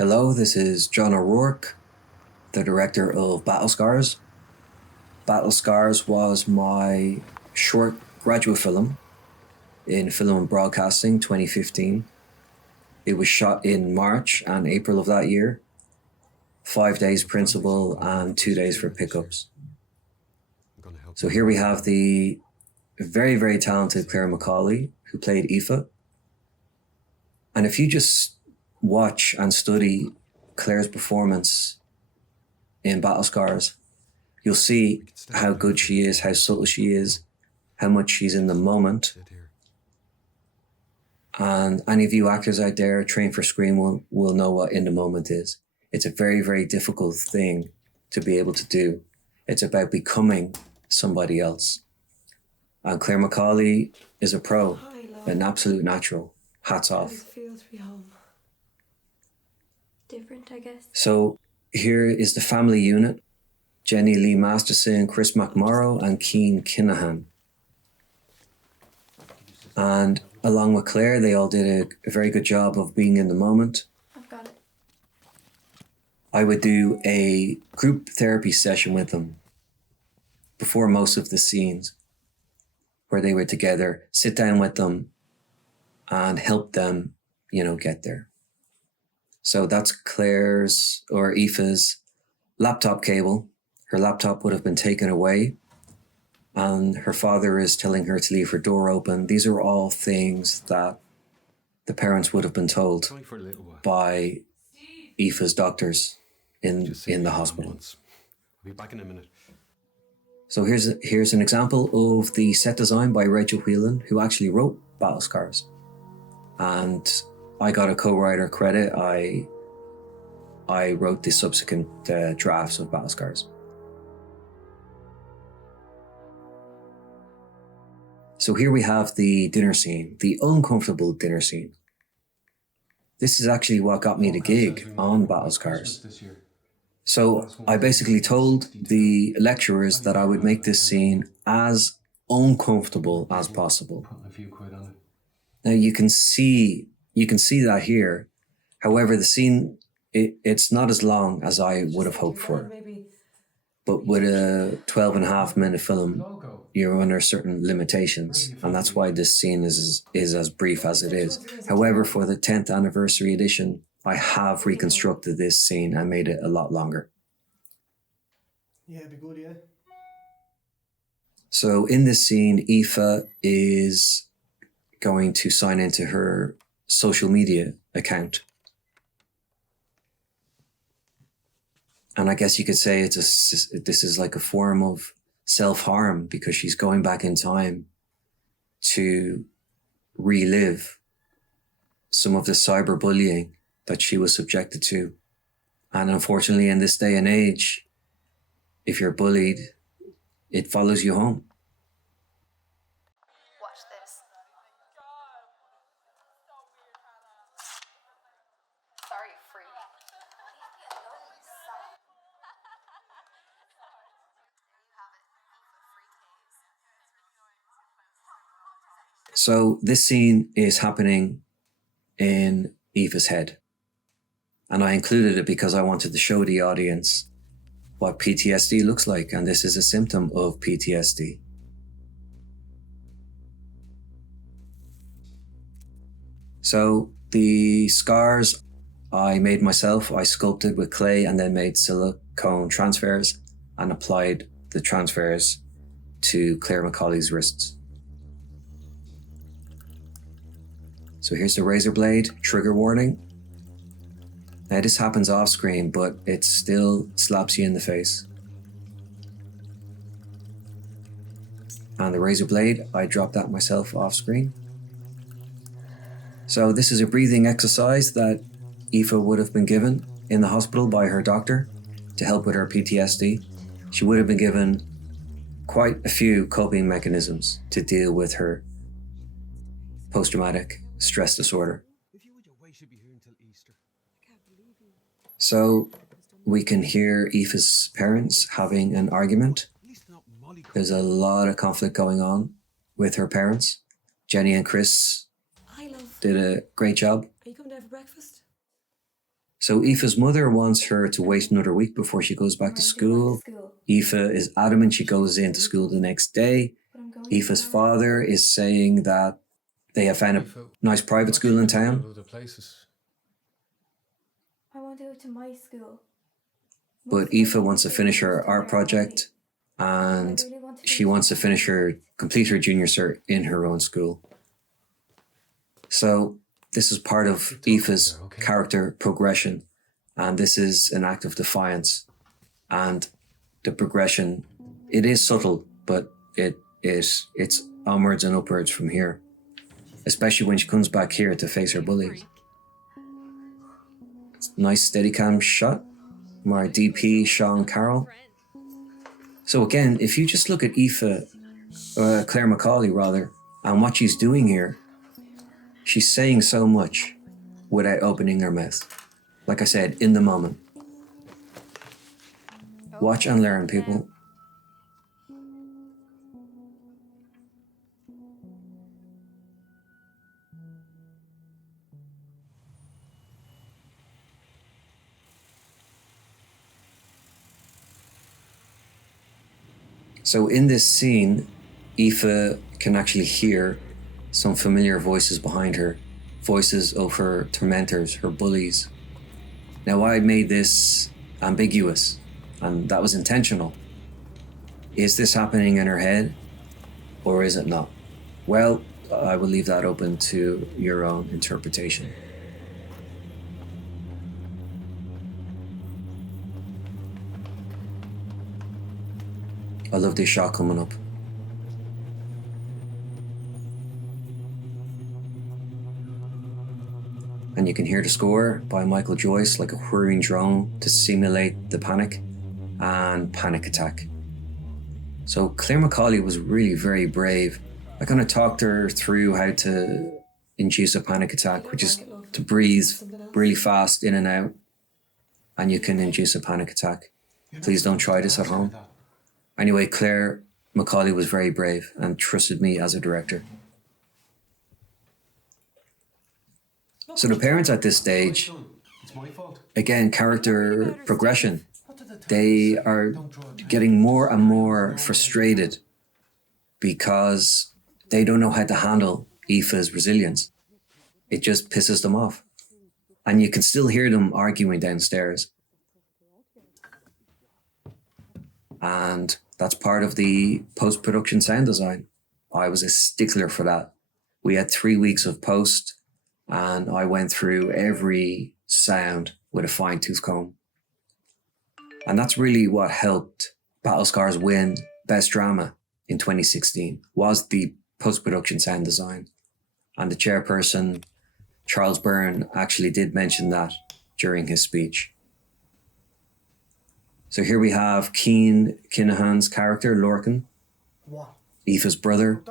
Hello, this is John O'Rourke, the director of Battle Scars. Battle Scars was my short graduate film in Film and Broadcasting 2015. It was shot in March and April of that year. 5 days principal and 2 days for pickups. So here we have the very, very talented Claire McCauley, who played Aoife. And if you just watch and study Claire's performance in Battle Scars, you'll see how good she is, how subtle she is, how much she's in the moment. And any of you actors out there trained for screen will know what in the moment is. It's a very, very difficult thing to be able to do. It's about becoming somebody else. And Claire McCauley is a pro, an absolute natural. Hats off. How does it feel to be home? Different, I guess. So here is the family unit. Jenny Lee Masterson, Chris McMorrow, and Kinahan. And along with Claire, they all did a very good job of being in the moment. I've got it. I would do a group therapy session with them before most of the scenes, where they were together, sit down with them and help them, get there. So that's Claire's or Aoife's laptop cable. Her laptop would have been taken away and her father is telling her to leave her door open. These are all things that the parents would have been told by Aoife's doctors in the hospital. I'll be back in a minute. So here's an example of the set design by Rachel Whelan, who actually wrote Battle Scars. And I got a co-writer credit. I wrote the subsequent drafts of Battle Scars. So here we have the dinner scene, the uncomfortable dinner scene. This is actually what got me the gig on Battle Scars. So I basically told the lecturers that I would make this scene as uncomfortable as possible. Now you can see that here. However, the scene, it's not as long as I would have hoped for. But with a 12.5-minute film, you're under certain limitations. And that's why this scene is as brief as it is. However, for the 10th anniversary edition, I have reconstructed this scene and made it a lot longer. Yeah, it'd be good, yeah. So in this scene, Aoife is going to sign into her social media account. And I guess you could say this is like a form of self-harm because she's going back in time to relive some of the cyberbullying that she was subjected to. And unfortunately, in this day and age, if you're bullied, it follows you home. Watch this. Sorry, freak. So this scene is happening in Aoife's head. And I included it because I wanted to show the audience what PTSD looks like. And this is a symptom of PTSD. So the scars I made myself, I sculpted with clay and then made silicone transfers and applied the transfers to Claire McCauley's wrists. So here's the razor blade, trigger warning. Now this happens off screen, but it still slaps you in the face. And the razor blade, I dropped that myself off screen. So this is a breathing exercise that Aoife would have been given in the hospital by her doctor to help with her PTSD. She would have been given quite a few coping mechanisms to deal with her post-traumatic stress disorder. So we can hear Aoife's parents having an argument. There's a lot of conflict going on with her parents. Jenny and Chris did a great job. Are you coming down for breakfast? So Aoife's mother wants her to wait another week before she goes back to school. Aoife is adamant she goes into school the next day. Aoife's father is saying that they have found a nice private school in town. I want to go to my school. But Aoife wants to finish her art project and she wants to complete her junior cert in her own school. So this is part of Aoife's character progression, and this is an act of defiance. And the progression, it is subtle, but it's onwards and upwards from here, especially when she comes back here to face her bullies. Nice Steadicam shot from our DP, Sean Carroll. So again, if you just look at Aoife, Claire McCauley rather, and what she's doing here, she's saying so much without opening her mouth. Like I said, in the moment. Watch and learn, people. So in this scene, Aoife can actually hear some familiar voices behind her, voices of her tormentors, her bullies. Now I made this ambiguous, and that was intentional. Is this happening in her head, or is it not? Well, I will leave that open to your own interpretation. I love this shot coming up. And you can hear the score by Michael Joyce like a whirring drone to simulate the panic and panic attack. So Claire McCauley was really very brave. I kind of talked her through how to induce a panic attack, which is to breathe really fast in and out, and you can induce a panic attack. Please don't try this at home. Anyway, Claire McCauley was very brave and trusted me as a director. So the parents at this stage, again, character progression. They are getting more and more frustrated because they don't know how to handle Aoife's resilience. It just pisses them off. And you can still hear them arguing downstairs. And that's part of the post-production sound design. I was a stickler for that. We had 3 weeks of post, and I went through every sound with a fine-tooth comb. And that's really what helped Battle Scars win Best Drama in 2016, was the post-production sound design. And the chairperson, Charles Byrne, actually did mention that during his speech. So here we have Kinahan's character, Lorcan, Aoife's brother.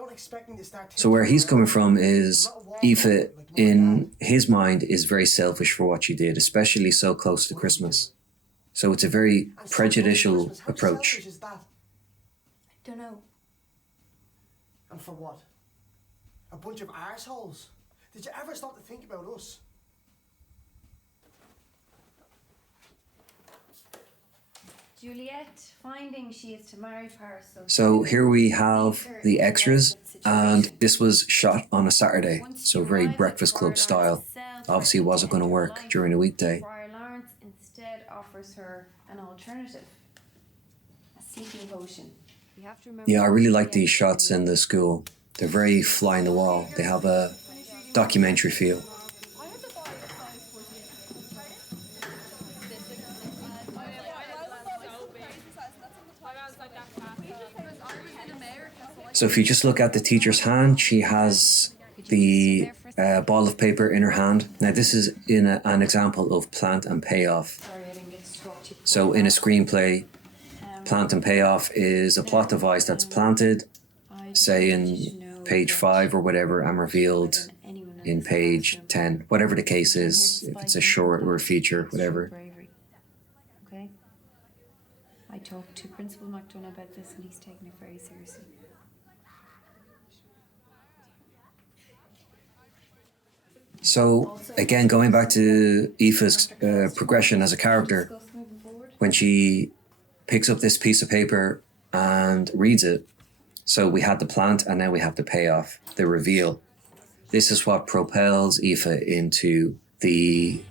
So where he's coming from is Aoife, in his mind, is very selfish for what she did, especially so close to Christmas. So it's a very prejudicial approach. I don't know. And for what? A bunch of arseholes? Did you ever stop to think about us? Juliet finding she is to marry Paris. So here we have the extras, and this was shot on a Saturday, so very Breakfast Club style. Obviously it wasn't going to work during a weekday. Friar Lawrence instead offers her an alternative, a sleeping potion. Yeah, I really like these shots in the school. They're very fly in the wall. They have a documentary feel. So if you just look at the teacher's hand, she has the ball of paper in her hand. Now this is in an example of Plant and Payoff. So in a screenplay, Plant and Payoff is a plot device that's planted, say in page 5 or whatever, and revealed in page 10, whatever the case is, if it's a short or a feature, whatever. Okay. I talked to Principal McDonough about this and he's taking it very seriously. So again, going back to Aoife's progression as a character, when she picks up this piece of paper and reads it, so we had the plant and now we have the payoff, the reveal. This is what propels Aoife into the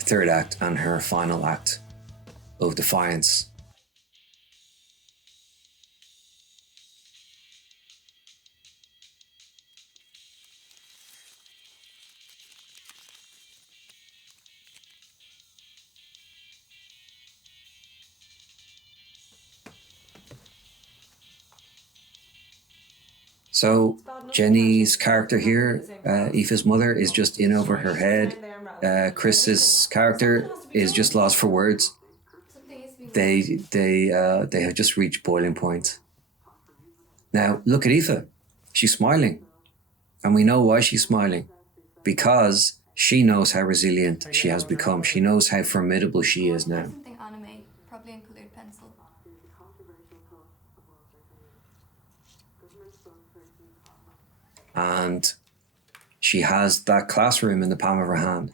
third act and her final act of defiance. So Jenny's character here, Aoife's mother, is just in over her head. Chris's character is just lost for words. They have just reached boiling point. Now look at Aoife. She's smiling, and we know why she's smiling, because she knows how resilient she has become. She knows how formidable she is now. Something anime, probably in coloured pencil. And she has that classroom in the palm of her hand.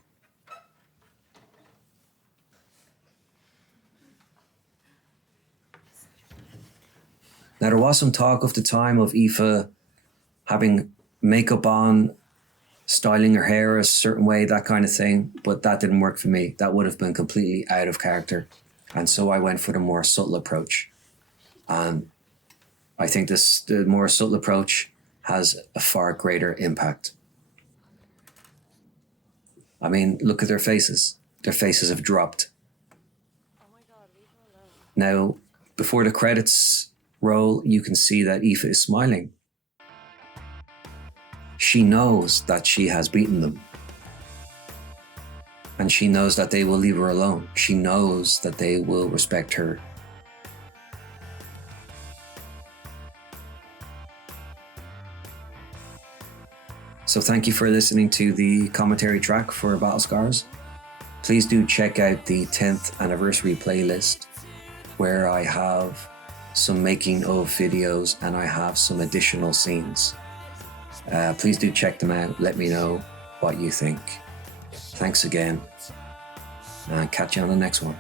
Now, there was some talk of the time of Aoife having makeup on, styling her hair a certain way, that kind of thing, but that didn't work for me. That would have been completely out of character. And so I went for the more subtle approach. And I think the more subtle approach has a far greater impact. I mean, look at their faces. Their faces have dropped. Now, before the credits roll, you can see that Aoife is smiling. She knows that she has beaten them. And she knows that they will leave her alone. She knows that they will respect her. So thank you for listening to the commentary track for Battle Scars. Please do check out the 10th anniversary playlist, where I have some making of videos and I have some additional scenes. Please do check them out. Let me know what you think. Thanks again, and catch you on the next one.